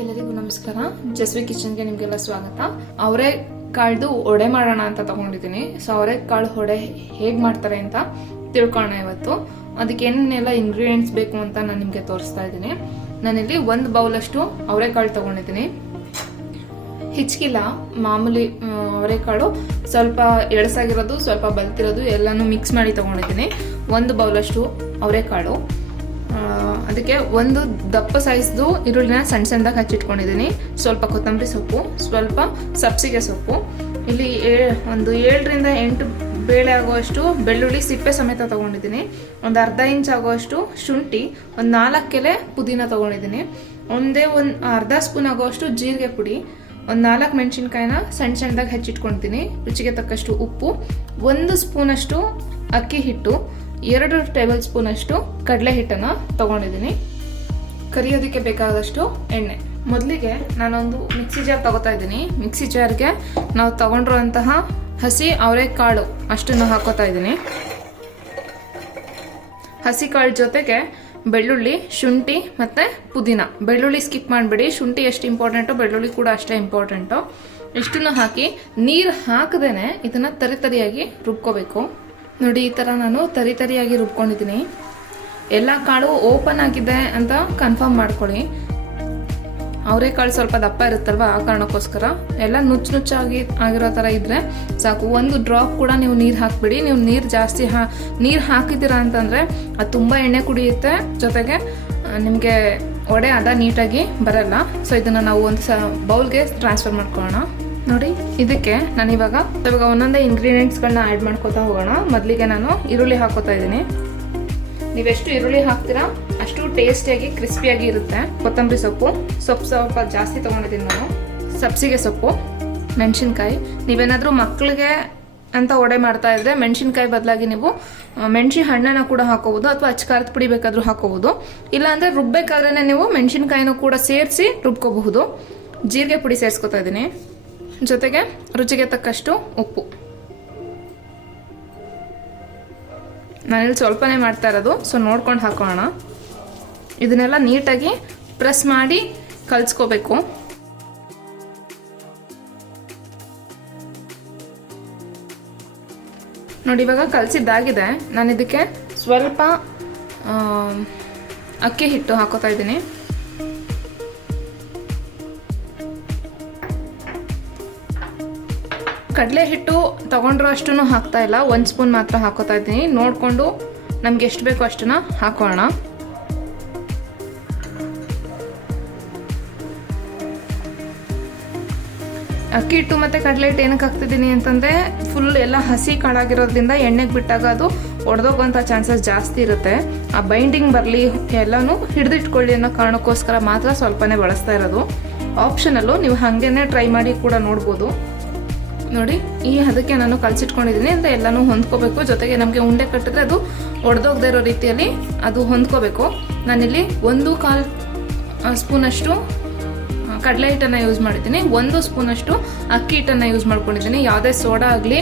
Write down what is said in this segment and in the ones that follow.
ಎಲ್ಲರಿಗೂ ನಮಸ್ಕಾರ. ಜಸ್ವಿ ಕಿಚನ್ಗೆ ನಿಮ್ಗೆಲ್ಲ ಸ್ವಾಗತ. ಅವರೇ ಕಾಳ್ದು ಒಡೆ ಮಾಡೋಣ ಅಂತ ತಗೊಂಡಿದ್ದೀನಿ. ಸೊ ಅವರೇ ಕಾಳು ಒಡೆ ಹೇಗ್ ಮಾಡ್ತಾರೆ ಅಂತ ತಿಳ್ಕೊಳ್ಳೋಣ ಇವತ್ತು. ಅದಕ್ಕೆ ಏನೇನೆಲ್ಲ ಇಂಗ್ರೀಡಿಯೆಂಟ್ಸ್ ಬೇಕು ಅಂತ ನಾನು ನಿಮ್ಗೆ ತೋರಿಸ್ತಾ ಇದ್ದೀನಿ. ನಾನಿಲ್ಲಿ 1 ಬೌಲ್ ಅಷ್ಟು ಅವರೆಕಾಳು ತಗೊಂಡಿದ್ದೀನಿ. ಹಿಚ್ಕಿಲ್ಲ, ಮಾಮೂಲಿ ಅವರೆಕಾಳು, ಸ್ವಲ್ಪ ಎಳಸಾಗಿರೋದು, ಸ್ವಲ್ಪ ಬಲ್ತಿರೋದು ಎಲ್ಲಾನು ಮಿಕ್ಸ್ ಮಾಡಿ ತಗೊಂಡಿದ್ದೀನಿ. 1 ಬೌಲ್ ಅಷ್ಟು ಅವರೆಕಾಳು. ಅದಕ್ಕೆ 1 ದಪ್ಪ ಸೈಜ್ದು ಈರುಳ್ಳಿನ ಸಣ್ಣ ಸಣ್ಣದಾಗಿ ಹಚ್ಚಿಟ್ಕೊಂಡಿದ್ದೀನಿ. ಸ್ವಲ್ಪ ಕೊತ್ತಂಬರಿ ಸೊಪ್ಪು, ಸ್ವಲ್ಪ ಸಬ್ಸಿಗೆ ಸೊಪ್ಪು, ಇಲ್ಲಿ ಒಂದು 7 ರಿಂದ 8 ಬೇಳೆ ಆಗುವಷ್ಟು ಬೆಳ್ಳುಳ್ಳಿ ಸಿಪ್ಪೆ ಸಮೇತ ತಗೊಂಡಿದ್ದೀನಿ. ಒಂದು ಅರ್ಧ ಇಂಚ್ ಆಗುವಷ್ಟು ಶುಂಠಿ, ಒಂದು 4 ಎಲೆ ಪುದೀನ ತಗೊಂಡಿದ್ದೀನಿ. ಒಂದು ಅರ್ಧ ಸ್ಪೂನ್ ಆಗುವಷ್ಟು ಜೀರಿಗೆ ಪುಡಿ, ಒಂದು 4 ಮೆಣಸಿನ್ಕಾಯಿನ ಸಣ್ಣ ಸಣ್ಣದಾಗಿ ಹಚ್ಚಿಟ್ಕೊಂಡಿದ್ದೀನಿ. ರುಚಿಗೆ ತಕ್ಕಷ್ಟು ಉಪ್ಪು, 1 ಸ್ಪೂನ್ ಅಷ್ಟು ಅಕ್ಕಿ ಹಿಟ್ಟು, 2 ಟೇಬಲ್ ಸ್ಪೂನ್ ಅಷ್ಟು ಕಡಲೆ ಹಿಟ್ಟನ್ನ ತಗೊಂಡಿದ್ದೀನಿ. ಕರಿಯೋದಕ್ಕೆ ಬೇಕಾದಷ್ಟು ಎಣ್ಣೆ. ಮೊದಲಿಗೆ ನಾನೊಂದು ಮಿಕ್ಸಿ ಜಾರ್ ತಗೋತಾ ಇದ್ದೀನಿ. ಮಿಕ್ಸಿ ಜಾರ್ಗೆ ನಾವು ತಗೊಂಡಿರುವಂತಹ ಹಸಿ ಅವರೆಕಾಳು ಅಷ್ಟನ್ನು ಹಾಕೋತಾ ಇದ್ದೀನಿ. ಹಸಿ ಕಾಳು ಜೊತೆಗೆ ಬೆಳ್ಳುಳ್ಳಿ, ಶುಂಠಿ ಮತ್ತೆ ಪುದೀನ. ಬೆಳ್ಳುಳ್ಳಿ ಸ್ಕಿಪ್ ಮಾಡಬೇಡಿ, ಶುಂಠಿ ಎಷ್ಟು ಇಂಪಾರ್ಟೆಂಟು ಬೆಳ್ಳುಳ್ಳಿ ಕೂಡ ಅಷ್ಟೇ ಇಂಪಾರ್ಟೆಂಟು. ಇಷ್ಟನ್ನು ಹಾಕಿ ನೀರು ಹಾಕದೇನೆ ಇದನ್ನ ತರಿಯಾಗಿ ರುಬ್ಕೋಬೇಕು. ನೋಡಿ, ಈ ಥರ ನಾನು ತರಿಯಾಗಿ ರುಬ್ಕೊಂಡಿದ್ದೀನಿ. ಎಲ್ಲ ಕಾಳು ಓಪನ್ ಆಗಿದೆ ಅಂತ ಕನ್ಫರ್ಮ್ ಮಾಡ್ಕೊಳ್ಳಿ. ಅವರೆಕಾಳು ಸ್ವಲ್ಪ ದಪ್ಪ ಇರುತ್ತಲ್ವ, ಆ ಕಾರಣಕ್ಕೋಸ್ಕರ. ಎಲ್ಲ ನುಚ್ಚಾಗಿ ಆಗಿರೋ ಥರ ಇದ್ರೆ ಸಾಕು. 1 ಡ್ರಾಪ್ ಕೂಡ ನೀವು ನೀರು ಹಾಕ್ಬಿಡಿ. ನೀವು ನೀರು ಜಾಸ್ತಿ ನೀರು ಹಾಕಿದ್ದೀರಾ ಅಂತಂದರೆ ಅದು ತುಂಬ ಎಣ್ಣೆ ಕುಡಿಯುತ್ತೆ, ಜೊತೆಗೆ ನಿಮಗೆ ಒಡೆ ಅದ ನೀಟಾಗಿ ಬರಲ್ಲ. ಸೊ ಇದನ್ನು ನಾವು ಒಂದು ಬೌಲ್ಗೆ ಟ್ರಾನ್ಸ್ಫರ್ ಮಾಡ್ಕೊಳ್ಳೋಣ. ನೋಡಿ, ಇದಕ್ಕೆ ನಾನು ಇವಾಗ ಒಂದೊಂದೇ ಇಂಗ್ರೀಡಿಯೆಂಟ್ಸ್ಗಳನ್ನ ಆ್ಯಡ್ ಮಾಡ್ಕೋತಾ ಹೋಗೋಣ. ಮೊದಲಿಗೆ ನಾನು ಈರುಳ್ಳಿ ಹಾಕೋತಾ ಇದ್ದೀನಿ. ನೀವೆಷ್ಟು ಈರುಳ್ಳಿ ಹಾಕ್ತೀರಾ ಅಷ್ಟು ಟೇಸ್ಟಿಯಾಗಿ ಕ್ರಿಸ್ಪಿಯಾಗಿ ಇರುತ್ತೆ. ಕೊತ್ತಂಬರಿ ಸೊಪ್ಪು ಸ್ವಲ್ಪ ಜಾಸ್ತಿ ತೊಗೊಂಡಿದ್ದೀನಿ ನಾನು. ಸಬ್ಸಿಗೆ ಸೊಪ್ಪು, ಮೆಣಸಿನ್ಕಾಯಿ. ನೀವೇನಾದರೂ ಮಕ್ಕಳಿಗೆ ಅಂತ ಒಡೆ ಮಾಡ್ತಾ ಇದ್ರೆ ಮೆಣಸಿನ್ಕಾಯಿ ಬದಲಾಗಿ ನೀವು ಮೆಣಸಿನ ಹಣ್ಣನ್ನು ಕೂಡ ಹಾಕೋಬಹುದು, ಅಥವಾ ಅಚ್ಚಕಾರದ ಪುಡಿ ಬೇಕಾದರೂ ಹಾಕೋಬಹುದು. ಇಲ್ಲಾಂದರೆ ರುಬ್ಬೇಕಾದ್ರೆ ನೀವು ಮೆಣಸಿನ್ಕಾಯಿನೂ ಕೂಡ ಸೇರಿಸಿ ರುಬ್ಕೋಬಹುದು. ಜೀರಿಗೆ ಪುಡಿ ಸೇರಿಸ್ಕೊತಾ ಇದ್ದೀನಿ, ಜೊತೆಗೆ ರುಚಿಗೆ ತಕ್ಕಷ್ಟು ಉಪ್ಪು. ನಾನಿಲ್ಲಿ ಸ್ವಲ್ಪನೇ ಮಾಡ್ತಾ ಇರೋದು, ಸೊ ನೋಡ್ಕೊಂಡು ಹಾಕೋಣ. ಇದನ್ನೆಲ್ಲ ನೀಟಾಗಿ ಪ್ರೆಸ್ ಮಾಡಿ ಕಲಿಸ್ಕೋಬೇಕು. ನೋಡಿ, ಇವಾಗ ಕಲಸಿದ್ದಾಗಿದೆ. ನಾನು ಇದಕ್ಕೆ ಸ್ವಲ್ಪ ಅಕ್ಕಿ ಹಿಟ್ಟು ಹಾಕೋತಾ ಇದ್ದೀನಿ. ಕಡಲೆ ಹಿಟ್ಟು ತಗೊಂಡ್ರು ಅಷ್ಟನ್ನು ಹಾಕ್ತಾ ಇಲ್ಲ, 1 ಸ್ಪೂನ್ ಮಾತ್ರ ಹಾಕೋತಾ ಇದ್ದೀನಿ. ನೋಡಿಕೊಂಡು ನಮ್ಗೆ ಎಷ್ಟು ಬೇಕೋ ಅಷ್ಟನ್ನ ಹಾಕೋಣ. ಅಕ್ಕಿ ಹಿಟ್ಟು ಮತ್ತು ಕಡಲೆ ಹಿಟ್ಟು ಏನಕ್ಕೆ ಹಾಕ್ತಿದ್ದೀನಿ ಅಂತಂದರೆ ಫುಲ್ ಎಲ್ಲ ಹಸಿ ಕಾಳಾಗಿರೋದ್ರಿಂದ ಎಣ್ಣೆಗೆ ಬಿಟ್ಟಾಗ ಅದು ಒಡೆದೋಗುವಂಥ ಚಾನ್ಸಸ್ ಜಾಸ್ತಿ ಇರುತ್ತೆ. ಆ ಬೈಂಡಿಂಗ್ ಬರಲಿ, ಎಲ್ಲನೂ ಹಿಡಿದಿಟ್ಕೊಳ್ಳಿ ಅನ್ನೋ ಕಾರಣಕ್ಕೋಸ್ಕರ ಮಾತ್ರ ಸ್ವಲ್ಪನೇ ಬಳಸ್ತಾ ಇರೋದು. ಆಪ್ಷನಲ್ಲು, ನೀವು ಹಾಗೇನೆ ಟ್ರೈ ಮಾಡಿ ಕೂಡ ನೋಡ್ಬೋದು. ನೋಡಿ, ಈ ಹದಕ್ಕೆ ನಾನು ಕಲಸಿಟ್ಕೊಂಡಿದ್ದೀನಿ ಅಂತ ಎಲ್ಲನೂ ಹೊಂದ್ಕೋಬೇಕು. ಜೊತೆಗೆ ನಮಗೆ ಉಂಡೆ ಕಟ್ಟಿದ್ರೆ ಅದು ಒಡೆದೋಗದೇ ಇರೋ ರೀತಿಯಲ್ಲಿ ಅದು ಹೊಂದ್ಕೋಬೇಕು. ನಾನಿಲ್ಲಿ 1/4 ಸ್ಪೂನಷ್ಟು ಕಡಲೆ ಹಿಟ್ಟನ್ನು ಯೂಸ್ ಮಾಡಿದ್ದೀನಿ. 1 ಸ್ಪೂನಷ್ಟು ಅಕ್ಕಿ ಹಿಟ್ಟನ್ನು ಯೂಸ್ ಮಾಡ್ಕೊಂಡಿದ್ದೀನಿ. ಯಾವುದೇ ಸೋಡಾ ಆಗಲಿ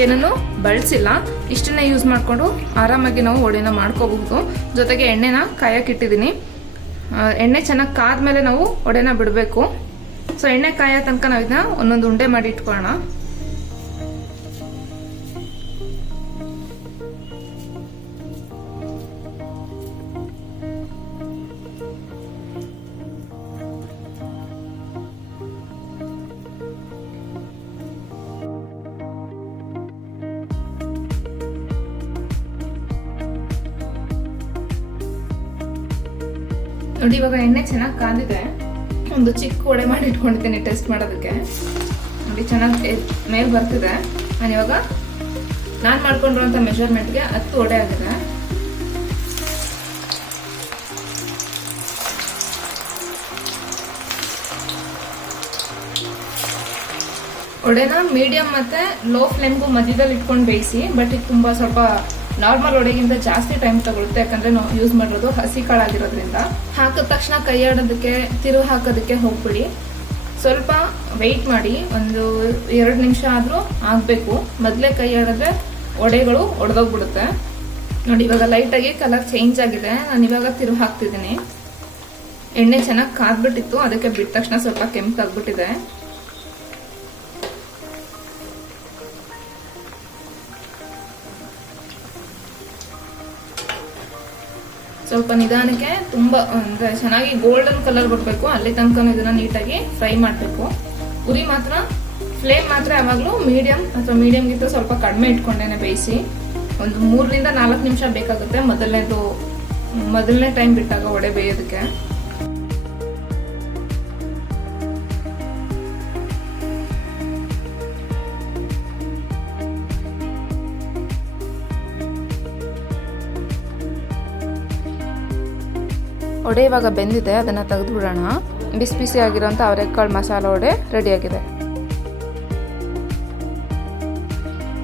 ಏನನ್ನು ಬಳಸಿಲ್ಲ. ಇಷ್ಟನ್ನೇ ಯೂಸ್ ಮಾಡಿಕೊಂಡು ಆರಾಮಾಗಿ ನಾವು ಒಡೆನ ಮಾಡ್ಕೋಬಹುದು. ಜೊತೆಗೆ ಎಣ್ಣೆನ ಕಾಯಕ್ಕಿಟ್ಟಿದ್ದೀನಿ. ಎಣ್ಣೆ ಚೆನ್ನಾಗಿ ಕಾದ್ಮೇಲೆ ನಾವು ಒಡೆನ ಬಿಡಬೇಕು. ಸೊ ಎಣ್ಣೆ ಕಾಯೋ ತನಕ ನಾವು ಇದನ್ನ ಒಂದೊಂದು ಉಂಡೆ ಮಾಡಿ ಇಟ್ಕೊಳ್ಳೋಣ. ನೋಡಿ, ಇವಾಗ ಎಣ್ಣೆ ಚೆನ್ನಾಗಿ ಕಾದಿದೆ. ಒಂದು ಚಿಕ್ಕ ಒಡೆ ಮಾಡಿ ಇಟ್ಕೊಂಡಿದ್ದೀನಿ ಟೆಸ್ಟ್ ಮಾಡೋದಕ್ಕೆ. ನೋಡಿ, ಚೆನ್ನಾಗಿ ಮೇಲೆ ಬರ್ತಿದೆ. ನಾನಿವಾಗ ನಾನು ಮಾಡ್ಕೊಂಡಿರುವಂಥ ಮೆಜರ್ಮೆಂಟ್ಗೆ 10 ಒಡೆ ಆಗಿದೆ. ಒಡೆನ ಮೀಡಿಯಂ ಮತ್ತೆ ಲೋ ಫ್ಲೇಮ್ಗೂ ಮಧ್ಯದಲ್ಲಿ ಇಟ್ಕೊಂಡು ಬೇಯಿಸಿ. ಬಟ್ ಇದು ತುಂಬ ಸ್ವಲ್ಪ ನಾರ್ಮಲ್ ಒಡೆಗಿಂತ ಜಾಸ್ತಿ ಟೈಮ್ ತಗೊಳುತ್ತೆ, ಯಾಕಂದ್ರೆ ನಾವು ಯೂಸ್ ಮಾಡಿರೋದು ಹಸಿ ಕಾಳಾಗಿರೋದ್ರಿಂದ. ಹಾಕಿದ ತಕ್ಷಣ ಕೈ ಆಡೋದಕ್ಕೆ, ತಿರುವು ಹಾಕೋದಕ್ಕೆ ಹೋಗ್ಬಿಡಿ. ಸ್ವಲ್ಪ ವೆಯ್ಟ್ ಮಾಡಿ, ಒಂದು 2 ನಿಮಿಷ ಆದರೂ ಆಗಬೇಕು. ಮೊದಲೇ ಕೈ ಆಡಿದ್ರೆ ಒಡೆಗಳು ಒಡೆದೋಗ್ಬಿಡುತ್ತೆ. ನೋಡಿ, ಇವಾಗ ಲೈಟಾಗಿ ಕಲರ್ ಚೇಂಜ್ ಆಗಿದೆ. ನಾನು ಇವಾಗ ತಿರುವು ಹಾಕ್ತಿದ್ದೀನಿ. ಎಣ್ಣೆ ಚೆನ್ನಾಗಿ ಕಾದ್ಬಿಟ್ಟಿತ್ತು, ಅದಕ್ಕೆ ಬಿಟ್ಟ ತಕ್ಷಣ ಸ್ವಲ್ಪ ಕೆಂಪಾಗ್ಬಿಟ್ಟಿದೆ. ಸ್ವಲ್ಪ ನಿಧಾನಕ್ಕೆ ತುಂಬಾ ಅಂದ್ರೆ ಚೆನ್ನಾಗಿ ಗೋಲ್ಡನ್ ಕಲರ್ ಬರಬೇಕು, ಅಲ್ಲಿ ತನಕ ಇದನ್ನ ನೀಟಾಗಿ ಫ್ರೈ ಮಾಡಬೇಕು. ಉರಿ ಮಾತ್ರ ಫ್ಲೇಮ್ ಮಾತ್ರ ಯಾವಾಗಲೂ ಮೀಡಿಯಂ ಅಥವಾ ಮೀಡಿಯಂಗಿಂತ ಸ್ವಲ್ಪ ಕಡಿಮೆ ಇಟ್ಕೊಂಡೇನೆ ಬೇಯಿಸಿ. ಒಂದು 3 ರಿಂದ 4 ನಿಮಿಷ ಬೇಕಾಗುತ್ತೆ ಮೊದಲನೇ ಟೈಮ್ ಬಿಟ್ಟಾಗ ವಡೆ ಬೇಯೋದಕ್ಕೆ. ವಡೆ ಇವಾಗ ಬೆಂದಿದೆ, ಅದನ್ನು ತೆಗೆದು ಬಿಡೋಣ. ಬಿಸಿ ಬಿಸಿ ಆಗಿರೋಂಥ ಅವರೆಕಾಳು ಮಸಾಲ ವಡೆ ರೆಡಿಯಾಗಿದೆ.